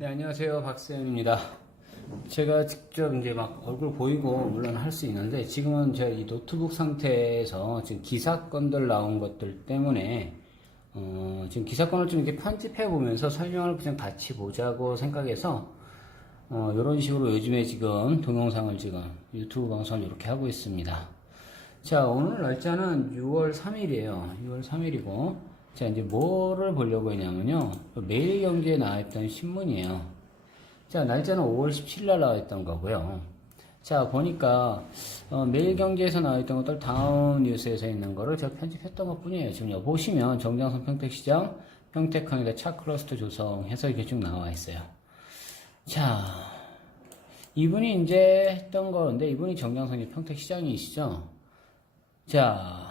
네, 안녕하세요. 박세현입니다. 제가 직접 이제 막 얼굴 보이고 물론 할 수 있는데 지금은 제가 이 노트북 상태에서 지금 기사건들 나온 것들 때문에 지금 기사건을 좀 이렇게 편집해 보면서 설명을 그냥 같이 보자고 생각해서 이런 식으로 요즘에 지금 동영상을 지금 유튜브 방송을 이렇게 하고 있습니다. 자, 오늘 날짜는 6월 3일이에요. 6월 3일이고 자, 이제 뭐를 보려고 했냐면요. 매일경제에 나와있던 신문이에요. 자, 날짜는 5월 17일 날 나와있던 거고요. 자, 보니까, 매일경제에서 나와있던 것들 다음 뉴스에서 있는 거를 제가 편집했던 것 뿐이에요. 지금 여기 보시면 정장선 평택시장, 평택항에다 차클러스터 조성해서 이렇게 쭉 나와 있어요. 자, 이분이 이제 했던 건데, 이분이 정장선이 평택시장이시죠? 자,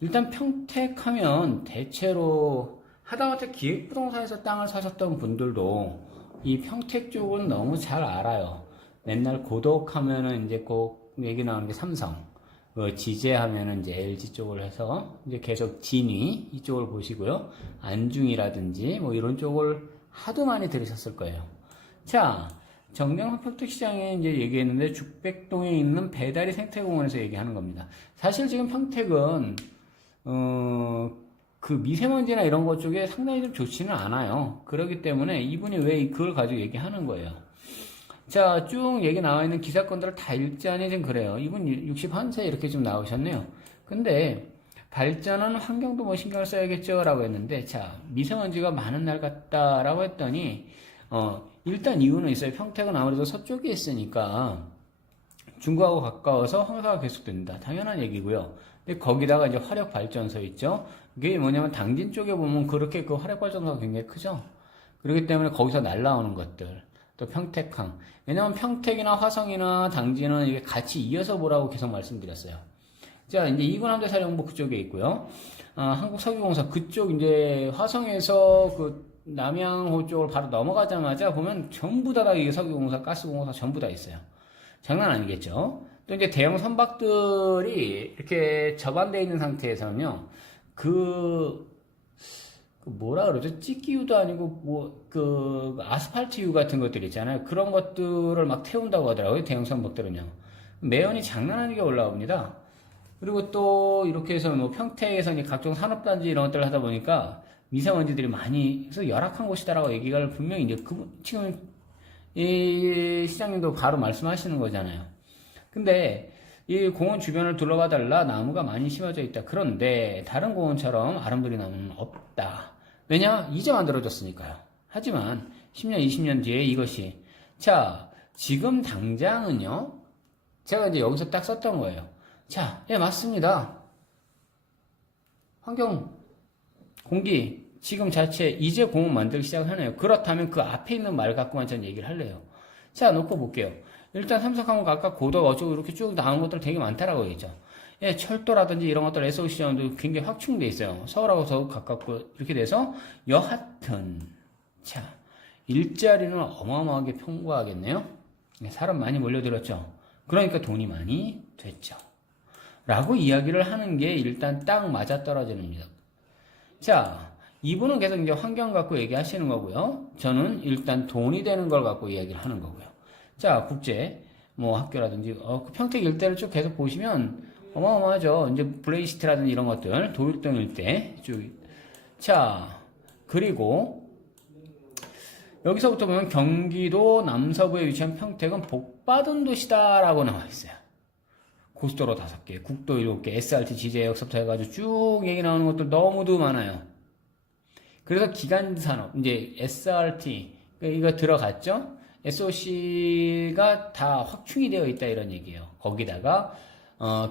일단 평택하면 대체로 하다못해 기획부동산에서 땅을 사셨던 분들도 이 평택 쪽은 너무 잘 알아요. 맨날 고덕하면은 이제 꼭 얘기 나오는 게 삼성, 지제하면은 이제 LG 쪽을 해서 이제 계속 진위 이쪽을 보시고요. 안중이라든지 뭐 이런 쪽을 하도 많이 들으셨을 거예요. 자, 정경화 평택시장에 이제 얘기했는데 죽백동에 있는 배다리 생태공원에서 얘기하는 겁니다. 사실 지금 평택은 그 미세먼지나 이런 것 쪽에 상당히 좀 좋지는 않아요. 그렇기 때문에 이분이 왜 그걸 가지고 얘기하는 거예요. 자, 쭉 얘기 나와 있는 기사건들을 다 읽자니 좀 그래요. 이분 61세 이렇게 좀 나오셨네요. 근데 발전은 환경도 뭐 신경을 써야겠죠 라고 했는데, 자, 미세먼지가 많은 날 같다라고 했더니 일단 이유는 있어요. 평택은 아무래도 서쪽에 있으니까 중구하고 가까워서 황사가 계속된다. 당연한 얘기고요. 근데 거기다가 이제 화력발전소 있죠. 이게 뭐냐면 당진 쪽에 보면 그렇게 그 화력발전소가 굉장히 크죠. 그렇기 때문에 거기서 날라오는 것들. 또 평택항. 왜냐면 평택이나 화성이나 당진은 이게 같이 이어서 보라고 계속 말씀드렸어요. 자, 이제 이군함대사령부 그쪽에 있고요. 한국석유공사 그쪽 이제 화성에서 그 남양호 쪽을 바로 넘어가자마자 보면 전부 다 이게 석유공사, 가스공사 전부 다 있어요. 장난 아니겠죠? 또 이제 대형 선박들이 이렇게 접안되어 있는 상태에서는요, 뭐라 그러죠? 찢기유도 아니고, 아스팔트유 같은 것들 있잖아요. 그런 것들을 막 태운다고 하더라고요. 대형 선박들은요. 매연이 장난 아니게 올라옵니다. 그리고 또, 이렇게 해서 뭐 평택에서 이제 각종 산업단지 이런 것들을 하다 보니까 미세먼지들이 많이 해서 열악한 곳이다라고 얘기가 분명히 이제 지금 이 시장님도 바로 말씀하시는 거잖아요. 근데 이 공원 주변을 둘러봐 달라 나무가 많이 심어져 있다. 그런데 다른 공원처럼 아름드리 나무는 없다. 왜냐? 이제 만들어졌으니까요. 하지만 10년, 20년 뒤에 이것이 자, 지금 당장은요. 제가 이제 여기서 딱 썼던 거예요. 자, 예, 맞습니다. 환경, 공기, 지금 자체 이제 공원 만들기 시작하네요. 그렇다면 그 앞에 있는 말 갖고만 전 얘기를 할래요. 자, 놓고 볼게요. 일단 삼성하고 각각 고도 어쩌고 이렇게 쭉 나오는 것들 되게 많다라고 얘기죠. 예, 철도라든지 이런 것들 SOC장도 굉장히 확충돼 있어요. 서울하고 더 가깝고 이렇게 돼서 여하튼 자, 일자리는 어마어마하게 풍부하겠네요. 사람 많이 몰려들었죠. 그러니까 돈이 많이 됐죠. 라고 이야기를 하는 게 일단 딱 맞아떨어지는 겁니다. 자, 이분은 계속 이제 환경 갖고 얘기하시는 거고요. 저는 일단 돈이 되는 걸 갖고 이야기를 하는 거고요. 자, 국제, 뭐 학교라든지, 그 평택 일대를 쭉 계속 보시면 어마어마하죠. 이제 블레이시티라든지 이런 것들, 도육동 일대 쭉. 자, 그리고 여기서부터 보면 경기도 남서부에 위치한 평택은 복받은 도시다라고 나와 있어요. 고속도로 5개, 국도 7개, SRT 지제역서부터 해가지고 쭉 얘기 나오는 것들 너무도 많아요. 그래서 기간산업, 이제 SRT, 이거 들어갔죠? SOC가 다 확충이 되어 있다 이런 얘기예요. 거기다가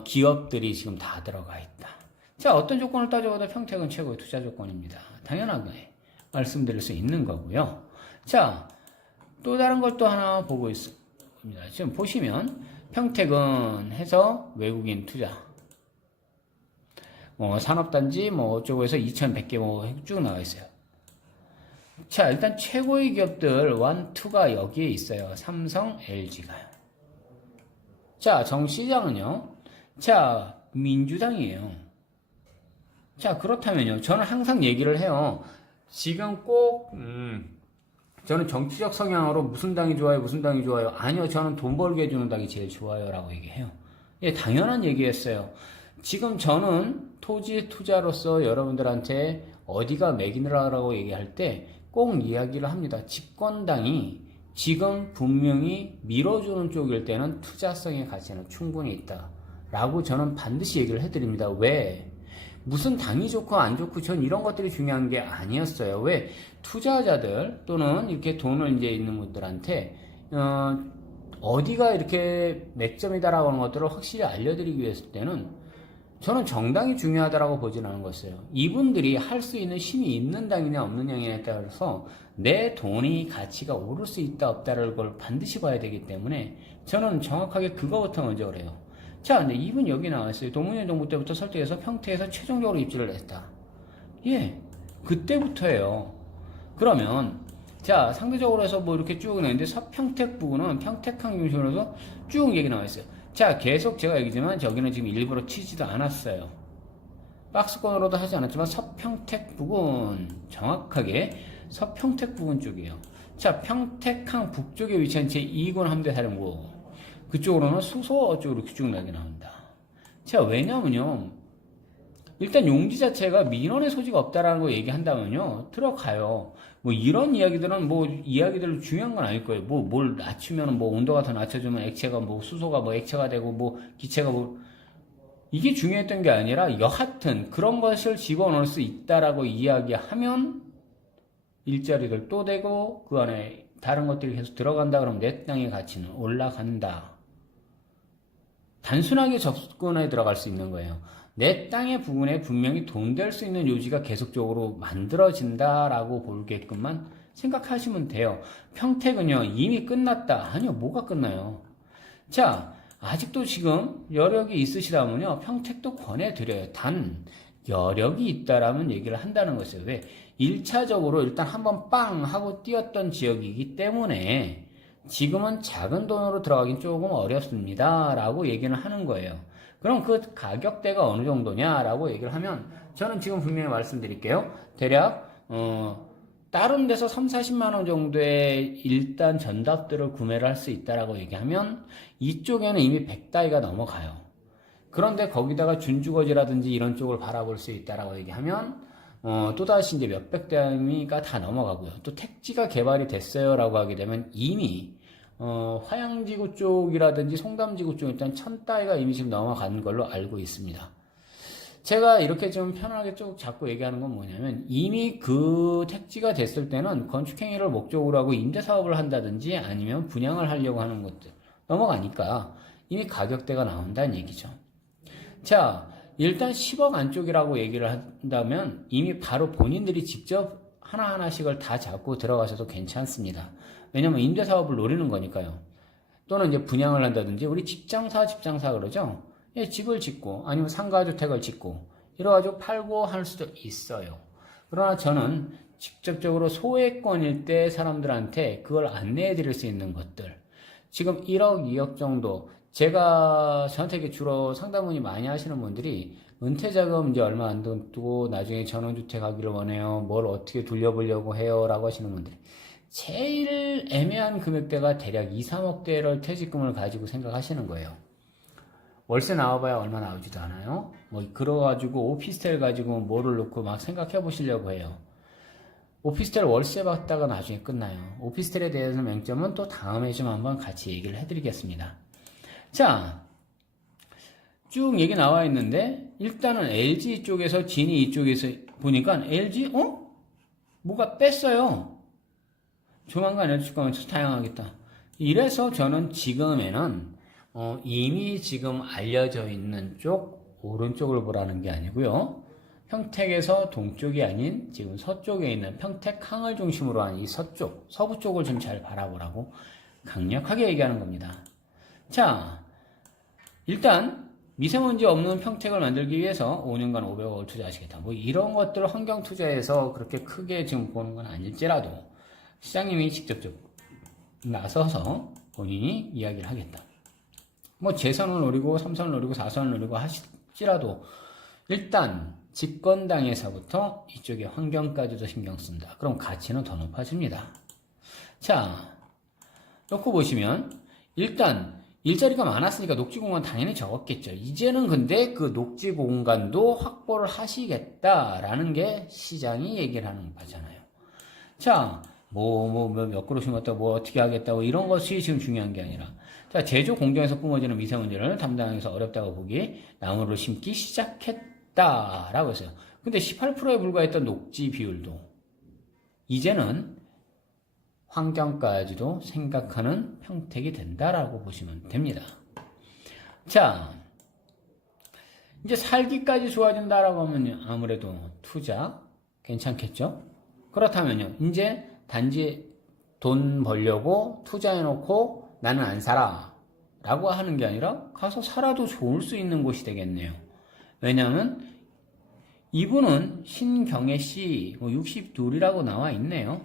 기업들이 지금 다 들어가 있다. 자, 어떤 조건을 따져봐도 평택은 최고의 투자 조건입니다. 당연하게 말씀드릴 수 있는 거고요. 자, 또 다른 걸 또 하나 보고 있습니다. 지금 보시면 평택은 해서 외국인 투자, 뭐 산업단지 뭐 어쩌고 해서 2100개 뭐 쭉 나와 있어요. 자, 일단 최고의 기업들 1, 2가 여기에 있어요. 삼성, LG가요. 자, 정시장은요. 자, 민주당이에요. 자, 그렇다면요. 저는 항상 얘기를 해요. 지금 꼭 저는 정치적 성향으로 무슨 당이 좋아요, 무슨 당이 좋아요. 아니요, 저는 돈 벌게 해주는 당이 제일 좋아요. 라고 얘기해요. 예, 당연한 얘기였어요. 지금 저는 토지 투자로서 여러분들한테 어디가 맥이라고 얘기할 때 꼭 이야기를 합니다. 집권당이 지금 분명히 밀어주는 쪽일 때는 투자성의 가치는 충분히 있다. 라고 저는 반드시 얘기를 해드립니다. 왜? 무슨 당이 좋고 안 좋고 전 이런 것들이 중요한 게 아니었어요. 왜? 투자자들 또는 이렇게 돈을 이제 있는 분들한테 어디가 이렇게 맥점이다라고 하는 것들을 확실히 알려드리기 위해서 때는 저는 정당이 중요하다라고 보진 않은 것이에요. 이분들이 할 수 있는 힘이 있는 당이냐 없는 당이냐에 따라서 내 돈이 가치가 오를 수 있다 없다를 걸 반드시 봐야 되기 때문에 저는 정확하게 그거부터 먼저 그래요. 자, 근데 이분 여기 나왔어요. 노무현 정부 때부터 설득해서 평택에서 최종적으로 입지를 했다. 예, 그때부터예요. 그러면 자, 상대적으로 해서 뭐 이렇게 쭉 나왔는데 서평택 부근은 평택항 중심으로 해서 쭉 얘기 나와 있어요. 자, 계속 제가 얘기지만 저기는 지금 일부러 치지도 않았어요. 박스권으로도 하지 않았지만 서평택 부근, 정확하게 서평택 부근 쪽이에요. 자, 평택항 북쪽에 위치한 제2군 함대사령부, 그쪽으로는 수소 쪽으로 쭉 나게 나온다. 자, 왜냐면요, 일단 용지 자체가 민원의 소지가 없다라는 거 얘기한다면요, 들어가요. 뭐 이런 이야기들은 뭐 이야기들 중요한 건 아닐 거예요. 뭐 뭘 낮추면 뭐 온도가 더 낮춰주면 액체가 뭐 수소가 뭐 액체가 되고 뭐 기체가 뭐 이게 중요했던 게 아니라 여하튼 그런 것을 집어넣을 수 있다라고 이야기하면 일자리를 또 되고 그 안에 다른 것들이 계속 들어간다 그러면 내 땅의 가치는 올라간다. 단순하게 접근에 들어갈 수 있는 거예요. 내 땅의 부분에 분명히 돈 될 수 있는 요지가 계속적으로 만들어진다라고 보게끔만 생각하시면 돼요. 평택은요, 이미 끝났다. 아니요, 뭐가 끝나요? 자, 아직도 지금 여력이 있으시다면요, 평택도 권해드려요. 단, 여력이 있다라면 얘기를 한다는 것이에요. 왜? 1차적으로 일단 한번 빵 하고 뛰었던 지역이기 때문에 지금은 작은 돈으로 들어가긴 조금 어렵습니다. 라고 얘기는 하는 거예요. 그럼 그 가격대가 어느 정도냐라고 얘기를 하면 저는 지금 분명히 말씀드릴게요. 대략 다른 데서 3, 40만 원 정도의 일단 전답들을 구매를 할 수 있다라고 얘기하면 이쪽에는 이미 100다이가 넘어가요. 그런데 거기다가 준주거지라든지 이런 쪽을 바라볼 수 있다라고 얘기하면 또다시 이제 몇백 다이가 다 넘어가고요. 또 택지가 개발이 됐어요라고 하게 되면 이미 화양지구 쪽이라든지 송담지구 쪽 일단 1000다이가 이미 지금 넘어간 걸로 알고 있습니다. 제가 이렇게 좀 편하게 쭉 자꾸 얘기하는 건 뭐냐면 이미 그 택지가 됐을 때는 건축행위를 목적으로 하고 임대사업을 한다든지 아니면 분양을 하려고 하는 것들 넘어가니까 이미 가격대가 나온다는 얘기죠. 자, 일단 10억 안쪽이라고 얘기를 한다면 이미 바로 본인들이 직접 하나하나씩을 다 잡고 들어가셔도 괜찮습니다. 왜냐면 임대사업을 노리는 거니까요. 또는 이제 분양을 한다든지 우리 집장사 그러죠. 예, 집을 짓고 아니면 상가주택을 짓고 이래가지고 팔고 할 수도 있어요. 그러나 저는 직접적으로 소액권일 때 사람들한테 그걸 안내해 드릴 수 있는 것들 지금 1억, 2억 정도 저한테 주로 상담문의 많이 하시는 분들이 은퇴자금 이제 얼마 안 두고 나중에 전원주택 하기를 원해요. 뭘 어떻게 돌려보려고 해요. 라고 하시는 분들이 제일 애매한 금액대가 대략 2, 3억대를 퇴직금을 가지고 생각하시는 거예요. 월세 나와봐야 얼마 나오지도 않아요. 뭐 그래가지고 오피스텔 가지고 뭐를 놓고 막 생각해 보시려고 해요. 오피스텔 월세 받다가 나중에 끝나요. 오피스텔에 대해서 맹점은 또 다음에 좀 한번 같이 얘기를 해드리겠습니다. 자, 쭉 얘기 나와 있는데 일단은 LG 쪽에서 진이 이쪽에서 보니까 LG 뭐가 뺐어요. 조만간 LG 거면 다양하겠다. 이래서 저는 지금에는 이미 지금 알려져 있는 쪽 오른쪽을 보라는 게 아니고요. 평택에서 동쪽이 아닌 지금 서쪽에 있는 평택항을 중심으로 한 이 서쪽, 서부 쪽을 좀 잘 바라보라고 강력하게 얘기하는 겁니다. 자, 일단 미세먼지 없는 평택을 만들기 위해서 5년간 500억을 투자하시겠다. 뭐 이런 것들 환경 투자에서 그렇게 크게 지금 보는 건 아닐지라도 시장님이 직접적으로 나서서 본인이 이야기를 하겠다. 뭐 재선을 노리고 3선을 노리고 4선을 노리고 하실지라도 일단 집권당에서부터 이쪽의 환경까지도 신경 쓴다. 그럼 가치는 더 높아집니다. 자, 놓고 보시면 일단 일자리가 많았으니까 녹지 공간 당연히 적었겠죠. 이제는 근데 그 녹지 공간도 확보를 하시겠다라는 게 시장이 얘기를 하는 거잖아요. 자, 몇 그루 심었다, 뭐 어떻게 하겠다고 이런 것이 지금 중요한 게 아니라, 자, 제조 공정에서 뿜어지는 미세먼지를 담당해서 어렵다고 보기 나무를 심기 시작했다라고 했어요. 근데 18%에 불과했던 녹지 비율도 이제는 환경까지도 생각하는 평택이 된다라고 보시면 됩니다. 자, 이제 살기까지 좋아진다라고 하면 아무래도 투자 괜찮겠죠? 그렇다면요, 이제 단지 돈 벌려고 투자해놓고 나는 안 살아 라고 하는 게 아니라 가서 살아도 좋을 수 있는 곳이 되겠네요. 왜냐하면 이분은 신경애 씨 62이라고 나와 있네요.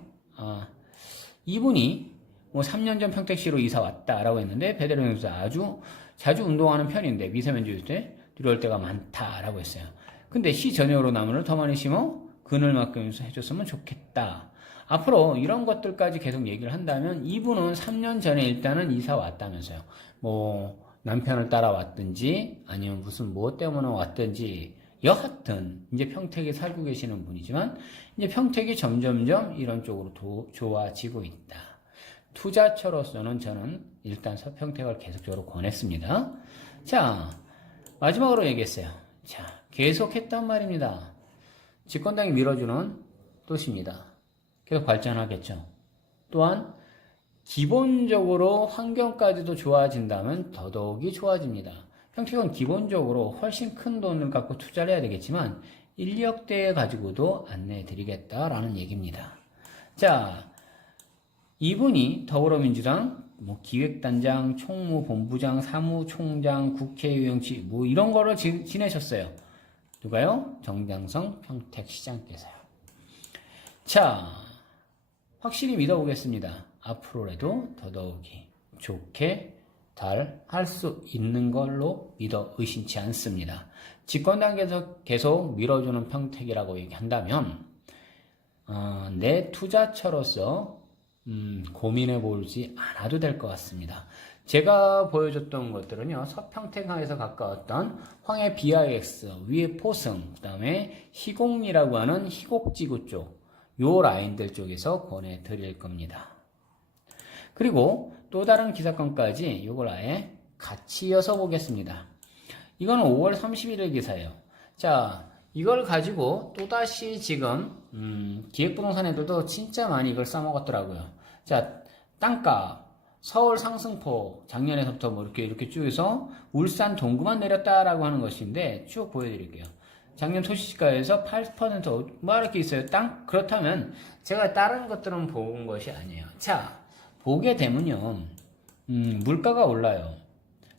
이분이 3년 전 평택시로 이사 왔다라고 했는데 배대로 선수 아주 자주 운동하는 편인데 미세먼지 때 두려울 때가 많다라고 했어요. 근데 시 전역으로 나무를 더 많이 심어 그늘만큼 해줬으면 좋겠다. 앞으로 이런 것들까지 계속 얘기를 한다면 이분은 3년 전에 일단은 이사 왔다면서요. 뭐 남편을 따라왔든지 아니면 무슨 뭐 때문에 왔든지 여하튼 이제 평택에 살고 계시는 분이지만 이제 평택이 점점점 이런 쪽으로 좋아지고 있다. 투자처로서는 저는 일단 서평택을 계속적으로 권했습니다. 자, 마지막으로 얘기했어요. 자, 계속했단 말입니다. 집권당이 밀어주는 뜻입니다. 계속 발전하겠죠. 또한 기본적으로 환경까지도 좋아진다면 더더욱이 좋아집니다. 평택은 기본적으로 훨씬 큰 돈을 갖고 투자를 해야 되겠지만 인력대 가지고도 안내해 드리겠다라는 얘기입니다. 자, 이분이 더불어민주당 기획단장, 총무본부장, 사무총장, 국회의원치 이런 거를 지내셨어요. 누가요? 정장성 평택시장께서요. 자, 확실히 믿어보겠습니다. 앞으로라도 더더욱이 좋게 잘 할 수 있는 걸로 믿어 의심치 않습니다. 집권당에서 계속 밀어주는 평택이라고 얘기한다면 내 투자처로서 고민해 보지 않아도 될 것 같습니다. 제가 보여줬던 것들은요, 서평택항에서 가까웠던 황해 BIX, 위에 포승, 그 다음에 희곡리라고 하는 희곡지구 쪽, 요 라인들 쪽에서 권해드릴 겁니다. 그리고 또 다른 기사건까지 이걸 아예 같이 이어서 보겠습니다. 이거는 5월 31일 기사예요. 자, 이걸 가지고 또다시 지금 기획부동산 애들도 진짜 많이 이걸 써먹었더라고요. 자, 땅값, 서울 상승폭, 작년에서부터 이렇게 쭉 해서 울산 동구만 내렸다라고 하는 것인데 쭉 보여드릴게요. 작년 토시시가에서 8% 이렇게 있어요. 땅? 그렇다면 제가 다른 것들은 본 것이 아니에요. 자, 보게 되면요, 물가가 올라요.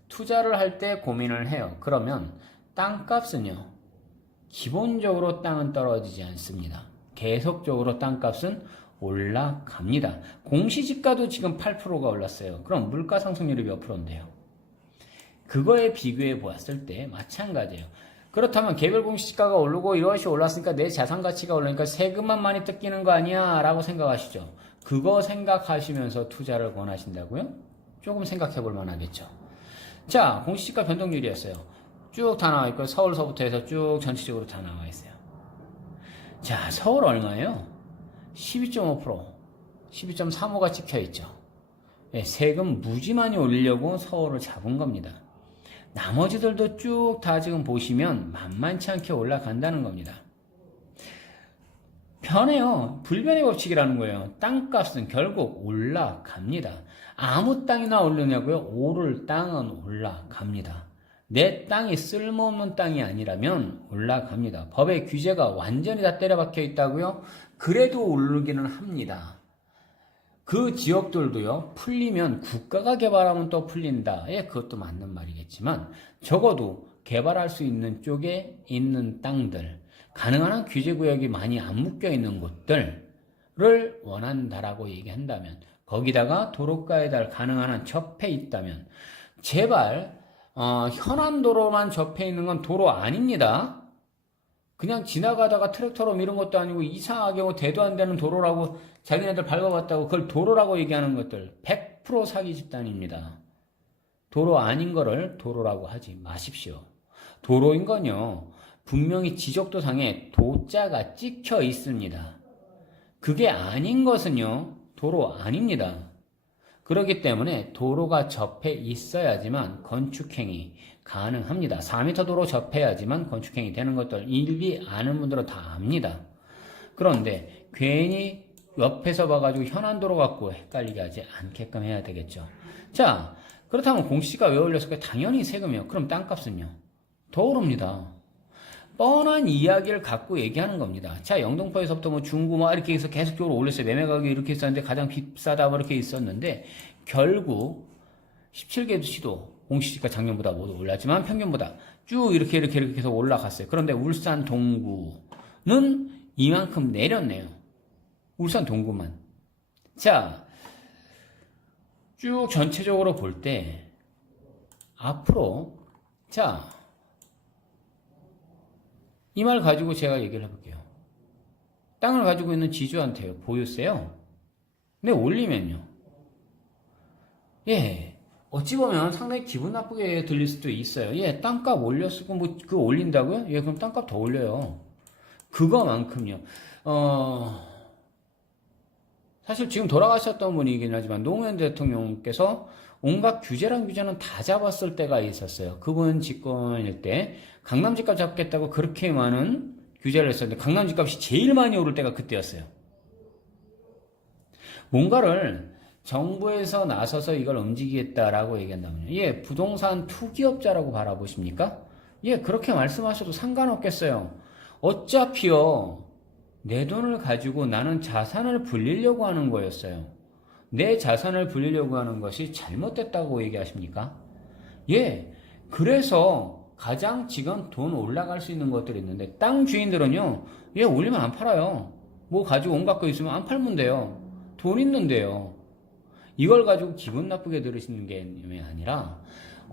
투자를 할 때 고민을 해요. 그러면 땅값은요, 기본적으로 땅은 떨어지지 않습니다. 계속적으로 땅값은 올라갑니다. 공시지가도 지금 8%가 올랐어요. 그럼 물가 상승률이 몇 프로인데요? 그거에 비교해 보았을 때 마찬가지예요. 그렇다면 개별 공시지가가 오르고 이것이 올랐으니까 내 자산 가치가 올라니까 세금만 많이 뜯기는 거 아니야? 라고 생각하시죠. 그거 생각하시면서 투자를 권하신다고요? 조금 생각해 볼 만하겠죠. 자, 공시지가 변동률이었어요. 쭉 다 나와 있고 서울서부터 해서 쭉 전체적으로 다 나와 있어요. 자, 서울 얼마예요? 12.5%, 12.35가 찍혀 있죠. 네, 세금 무지 많이 올리려고 서울을 잡은 겁니다. 나머지들도 쭉 다 지금 보시면 만만치 않게 올라간다는 겁니다. 편해요. 불변의 법칙이라는 거예요. 땅값은 결국 올라갑니다. 아무 땅이나 오르냐고요? 오를 땅은 올라갑니다. 내 땅이 쓸모없는 땅이 아니라면 올라갑니다. 법의 규제가 완전히 다 때려박혀 있다고요? 그래도 오르기는 합니다. 그 지역들도요, 풀리면 국가가 개발하면 또 풀린다. 예, 그것도 맞는 말이겠지만, 적어도 개발할 수 있는 쪽에 있는 땅들, 가능한 한 규제구역이 많이 안 묶여 있는 곳들을 원한다라고 얘기한다면, 거기다가 도로가에 달 가능한 한 접해 있다면, 제발, 현안도로만 접해 있는 건 도로 아닙니다. 그냥 지나가다가 트랙터로 밀은 것도 아니고 이상하게 대도 안 되는 도로라고 자기네들 밟아봤다고 그걸 도로라고 얘기하는 것들 100% 사기 집단입니다. 도로 아닌 거를 도로라고 하지 마십시오. 도로인 건요, 분명히 지적도상에 도자가 찍혀 있습니다. 그게 아닌 것은요, 도로 아닙니다. 그렇기 때문에 도로가 접해 있어야지만 건축행위 가능합니다. 4m 도로 접해야지만 건축행위 되는 것들 일비 아는 분들은 다 압니다. 그런데 괜히 옆에서 봐가지고 현안도로 갖고 헷갈리게 하지 않게끔 해야 되겠죠. 자, 그렇다면 공시지가 왜 올렸을까요? 당연히 세금이요. 그럼 땅값은요? 더 오릅니다. 뻔한 이야기를 갖고 얘기하는 겁니다. 자, 영등포에서부터 뭐 중구 뭐 이렇게 해서 계속적으로 올렸어요. 매매 가격이 이렇게 있었는데 가장 비싸다 뭐 이렇게 있었는데 결국 17개 시도 공시지가 작년보다 모두 올랐지만 평균보다 쭉 이렇게 해서 올라갔어요. 그런데 울산 동구는 이만큼 내렸네요. 울산 동구만. 자, 쭉 전체적으로 볼 때 앞으로 자, 이 말 가지고 제가 얘기를 해볼게요. 땅을 가지고 있는 지주한테요. 보유세요. 근데 올리면요. 예, 어찌 보면 상당히 기분 나쁘게 들릴 수도 있어요. 예, 땅값 올렸고 뭐 그거 올린다고요? 예, 그럼 땅값 더 올려요. 그거만큼요. 사실 지금 돌아가셨던 분이긴 하지만 노무현 대통령께서 온갖 규제랑 규제는 다 잡았을 때가 있었어요. 그분 집권일 때 강남 집값 잡겠다고 그렇게 많은 규제를 했었는데 강남 집값이 제일 많이 오를 때가 그때였어요. 뭔가를 정부에서 나서서 이걸 움직이겠다라고 얘기한다면요. 예, 부동산 투기업자라고 바라보십니까? 예, 그렇게 말씀하셔도 상관없겠어요. 어차피요, 내 돈을 가지고 나는 자산을 불리려고 하는 거였어요. 내 자산을 불리려고 하는 것이 잘못됐다고 얘기하십니까? 예, 그래서 가장 지금 돈 올라갈 수 있는 것들이 있는데 땅 주인들은요, 예, 올리면 안 팔아요. 뭐 가지고 온갖 거 있으면 안 팔면 돼요. 돈 있는데요. 이걸 가지고 기분 나쁘게 들으시는 게 아니라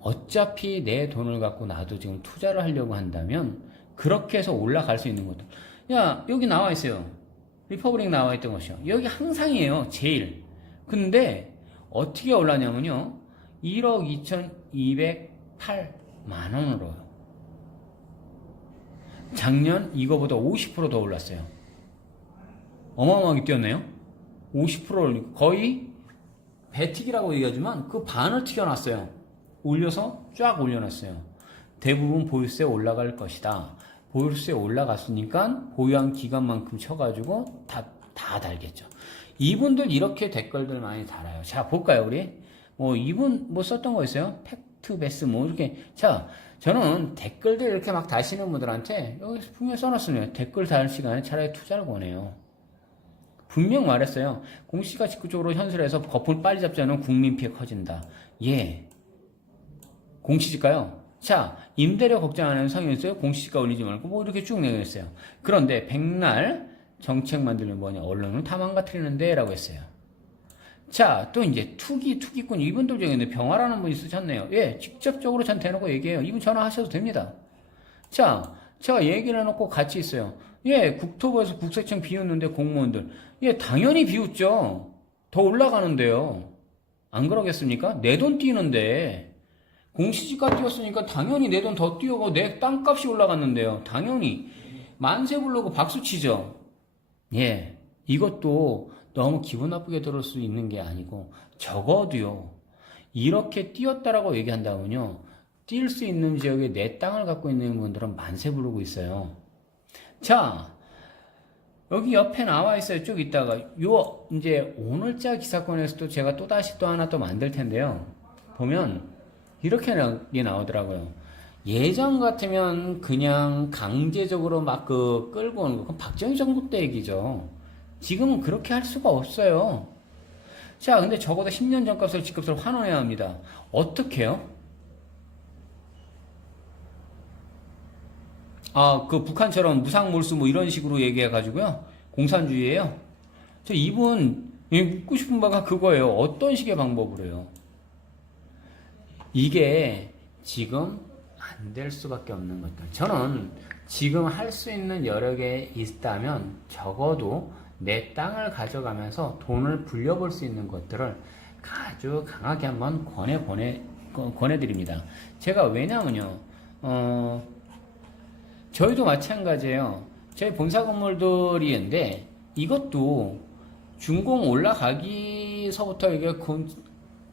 어차피 내 돈을 갖고 나도 지금 투자를 하려고 한다면 그렇게 해서 올라갈 수 있는 것들. 야, 여기 나와 있어요. 리퍼블릭 나와 있던 것이요. 여기 항상이에요. 제일. 근데 어떻게 올랐냐면요. 1억 2,208만 원으로요. 작년 이거보다 50% 더 올랐어요. 어마어마하게 뛰었네요. 50% 거의 배튀기라고 얘기하지만 그 반을 튀겨놨어요. 올려서 쫙 올려놨어요. 대부분 보유세 올라갈 것이다. 보유세 올라갔으니까 보유한 기간만큼 쳐가지고 다 달겠죠. 이분들 이렇게 댓글들 많이 달아요. 자, 볼까요, 우리? 이분 뭐 썼던 거 있어요? 팩트베스 뭐 이렇게. 자, 저는 댓글들 이렇게 막 다시는 분들한테 여기 분명히 써놨으면 댓글 달 시간에 차라리 투자를 권해요. 분명 말했어요. 공시지가 직접적으로 현실에서 거품을 빨리 잡지 않으면 국민 피해 커진다. 예. 공시지가요. 자, 임대료 걱정 안 하는 상황이 있어요. 공시지가 올리지 말고 뭐 이렇게 쭉 내겠어요. 그런데 백날 정책 만들면 뭐냐? 언론을 다 망가뜨리는데 라고 했어요. 자, 또 이제 투기꾼 이분들 중에 병화라는 분이 쓰셨네요. 예, 직접적으로 전 대놓고 얘기해요. 이분 전화하셔도 됩니다. 자, 제가 얘기를 해놓고 같이 있어요. 예, 국토부에서 국세청 비웃는데 공무원들. 예, 당연히 비웃죠. 더 올라가는데요. 안 그러겠습니까? 내 돈 뛰는데. 공시지가 뛰었으니까 당연히 내 돈 더 뛰어고 내 땅값이 올라갔는데요. 당연히. 만세 부르고 박수 치죠. 예, 이것도 너무 기분 나쁘게 들을 수 있는 게 아니고 적어도요. 이렇게 뛰었다라고 얘기한다면요. 뛸 수 있는 지역에 내 땅을 갖고 있는 분들은 만세 부르고 있어요. 자, 여기 옆에 나와 있어요. 쭉 있다가 이제 오늘자 기사권에서도 제가 또 하나 만들 텐데요. 보면 이렇게 나오더라고요. 예전 같으면 그냥 강제적으로 막 끌고 오는 거, 그건 박정희 정부 때 얘기죠. 지금은 그렇게 할 수가 없어요. 자, 근데 적어도 10년 전값을 집값을 환원해야 합니다. 어떻게요? 그 북한처럼 무상몰수 뭐 이런 식으로 얘기해가지고요. 공산주의예요. 이분 묻고 싶은 바가 그거예요. 어떤 식의 방법으로 해요? 이게 지금 안 될 수밖에 없는 것들. 저는 지금 할 수 있는 여러 개 있다면 적어도 내 땅을 가져가면서 돈을 불려볼 수 있는 것들을 아주 강하게 한번 권해드립니다. 제가 왜냐면요, 저희도 마찬가지예요. 저희 본사 건물들이 있는데 이것도 준공 올라가기서부터 이게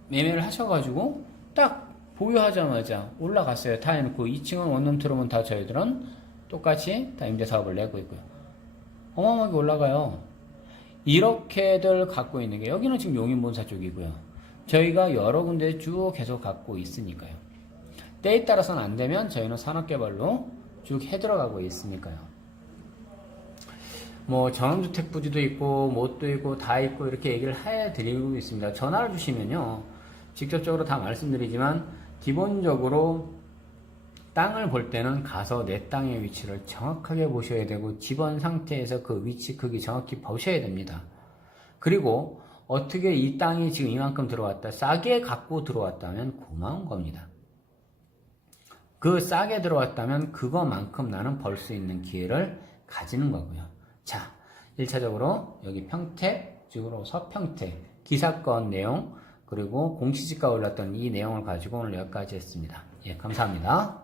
매매를 하셔가지고 딱 보유하자마자 올라갔어요. 다 해놓고 2층은 원룸 트룸은 다 저희들은 똑같이 다 임대사업을 내고 있고요. 어마어마하게 올라가요. 이렇게들 갖고 있는 게 여기는 지금 용인본사 쪽이고요. 저희가 여러 군데 쭉 계속 갖고 있으니까요. 때에 따라서는 안 되면 저희는 산업개발로 쭉 해들어가고 있으니까요. 뭐 전원주택 부지도 있고 못도 있고 다 있고 이렇게 얘기를 해드리고 있습니다. 전화를 주시면요 직접적으로 다 말씀드리지만 기본적으로 땅을 볼 때는 가서 내 땅의 위치를 정확하게 보셔야 되고 집원 상태에서 그 위치 크기 정확히 보셔야 됩니다. 그리고 어떻게 이 땅이 지금 이만큼 들어왔다 싸게 갖고 들어왔다면 고마운 겁니다. 그 싸게 들어왔다면 그거만큼 나는 벌 수 있는 기회를 가지는 거고요. 자, 1차적으로 여기 평택, 쪽으로 서평택, 기사건 내용, 그리고 공시지가 올랐던 이 내용을 가지고 오늘 여기까지 했습니다. 예, 감사합니다.